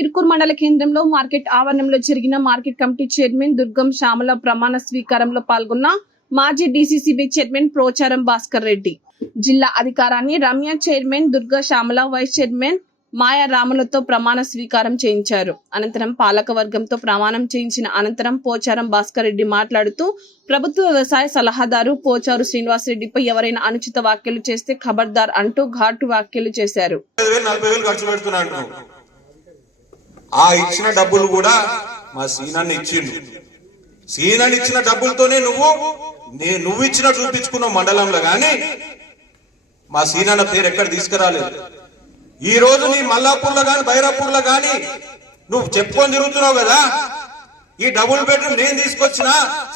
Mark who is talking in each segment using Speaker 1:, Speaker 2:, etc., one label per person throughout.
Speaker 1: రంగారెడ్డి మండల కేంద్రంలో మార్కెట్ ఆవరణంలో జరిగిన market committee chairman Durgam Shyamala ప్రమాణ స్వీకారంలో పాల్గొన్న మాజీ డిసిసిబి చైర్మన్ ప్రోచారం భాస్కర్ రెడ్డి. జిల్లా అధికారాన్ని Ramya chairman Durga Shyamala vice chairman Maya రాములతో ప్రమాణ స్వీకారం చేయించారు. అనంతరం పాలక వర్గంతో ప్రమాణం చేయించిన అనంతరం పోచారం భాస్కర్ రెడ్డి మాట్లాడుతూ ప్రభుత్వ వ్యవసాయ సలహాదారు పోచారు శ్రీనివాస్ రెడ్డిపై ఎవరైనా అనుచిత వ్యాఖ్యలు చేస్తే ఖబర్దార్ అంటూ ఘాటు వ్యాఖ్యలు చేశారు
Speaker 2: ఐదు వేలు నలభై వేలు ఖర్చు పెడుతున్నాడు నువ్వు. ఆ ఇచ్చిన డబ్బులు కూడా మా సీనాన్ని ఇచ్చిండు. సీనాన్ని ఇచ్చిన డబ్బులతోనే నువ్వు నే నువ్వు ఇచ్చిన చూపించుకున్నావు మండలంలో కానీ మా సీనాన్న పేరు ఎక్కడ తీసుకురాలేదు. ఈ రోజు నీ మల్లాపూర్లో కానీ బైరాపూర్లో కానీ నువ్వు చెప్పుకొని తిరుగుతున్నావు కదా? ఈ డబుల్ బెడ్రూమ్ నేను తీసుకొచ్చిన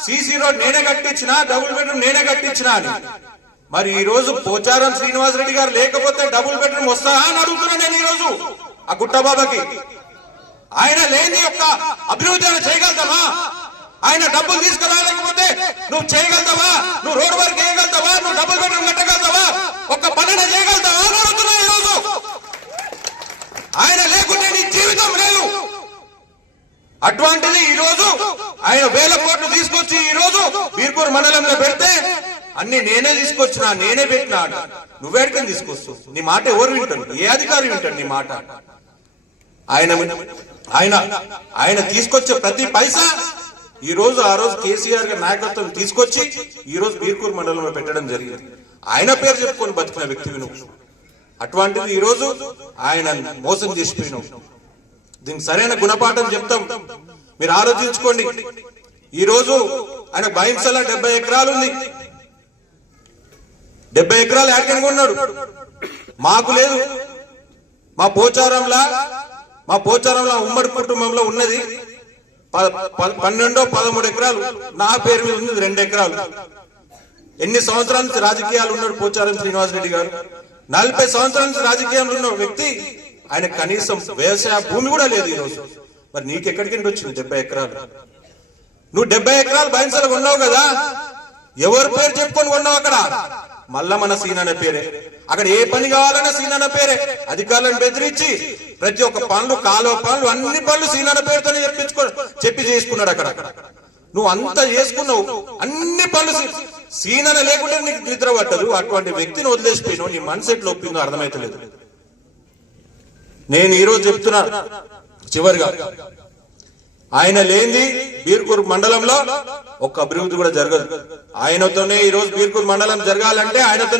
Speaker 2: సీసీ రోడ్ నేనే కట్టించిన డబుల్ బెడ్రూమ్ నేనే కట్టించిన అని. మరి ఈ రోజు పోచారం శ్రీనివాసరెడ్డి గారు లేకపోతే డబుల్ బెడ్రూమ్ వస్తాయా అని అడుగుతున్నా నేను ఈ రోజు ఆ గుట్టబాబాకి. ఆయన లేని యొక్క అభివృద్ధి ఆయన చేయగలుగుతావా? ఆయన డబ్బులు తీసుకురాలేకపోతే నువ్వు చేయగలుగుతావా? నువ్వు రోడ్ వర్క్ చేయగలుగుతావా నువ్వు డబ్బులు బెడ్రూమ్ కట్టగలుగుతావా? ఒక్క పనిన చేయగలుగుతావా? అని అడుగుతున్నా ఈ రోజు ఆయన లేకుంటే నీ జీవితం లేదు. అటువంటిది ఈ రోజు ఆయన వేల కోట్లు తీసుకొచ్చి ఈ రోజు బీర్పూర్ మండలంలో పెడితే అన్ని నేనే తీసుకొచ్చినా నేనే పెట్టినా అంట. నువ్వేడికని తీసుకొస్తావు నీ మాట ఎవరు వింటాడు ఏ అధికారి వింటాడు నీ మాట? ఆయన ఆయన ఆయన తీసుకొచ్చే ప్రతి పైసా ఈ రోజు ఆ రోజు కేసీఆర్ గారి నాయకత్వం తీసుకొచ్చి ఈ రోజు బీర్కూర్ మండలంలో పెట్టడం జరిగింది. ఆయన పేరు చెప్పుకొని బతికిన వ్యక్తివి నువ్వు. అటువంటిది ఈ రోజు ఆయన మోసం చేసిపోయినావు దీనికి సరైన గుణపాఠం చెప్తాం. మీరు ఆలోచించుకోండి. ఈ రోజు ఆయన భయంసల డెబ్బై ఎకరాలు ఉంది. డెబ్బై ఎకరాలు ఏకంగా ఉన్నాడు మాకు లేదు. మా పోచారంలా మా పోచారంలో ఉమ్మడి కుటుంబంలో ఉన్నది ప- ప- పన్నెండో పదమూడు ఎకరాలు. నా పేరు మీద ఉంది రెండు ఎకరాలు. ఎన్ని సంవత్సరాల నుంచి రాజకీయాలు ఉన్నాడు పోచారం శ్రీనివాసరెడ్డి గారు? నలభై సంవత్సరాల నుంచి రాజకీయాలు ఉన్న వ్యక్తి ఆయన కనీసం వ్యవసాయ భూమి కూడా లేదు ఈరోజు. మరి నీకెక్కడికి వచ్చింది డెబ్బై ఎకరాలు? నువ్వు డెబ్బై ఎకరాలు బయన్సలు కొన్నావు కదా? ఎవరి పేరు చెప్పుకొని కొన్నావు అక్కడ? మళ్ళా మన సీనన్న పేరే. అక్కడ ఏ పని కావాలన్నా సీనన్న పేరే. అధికారులను బెదిరించి ప్రతి ఒక్క పనులు కాలువ పనులు అన్ని పనులు సీనన్న పేరుతోనే చెప్పించుకో చెప్పి చేసుకున్నాడు అక్కడ. నువ్వు అంతా చేసుకున్నావు. అన్ని పనులు సీనన లేకుండా లేకుంటే నీకు నిద్ర పట్టదు. అటువంటి వ్యక్తిని వదిలేసిపోయినావు. నీ మనసు ఎట్లా ఒప్పిందో అర్థమైతలేదు. నేను ఈ రోజు చెప్తున్నా చివరిగా. ఆయన లేనిది బీర్కూర్ మండలంలో ఒక్క అభివృద్ధి కూడా జరగదు. ఆయనతోనే ఈ రోజు బీర్కూర్ మండలం జరగాలంటే ఆయనతోనే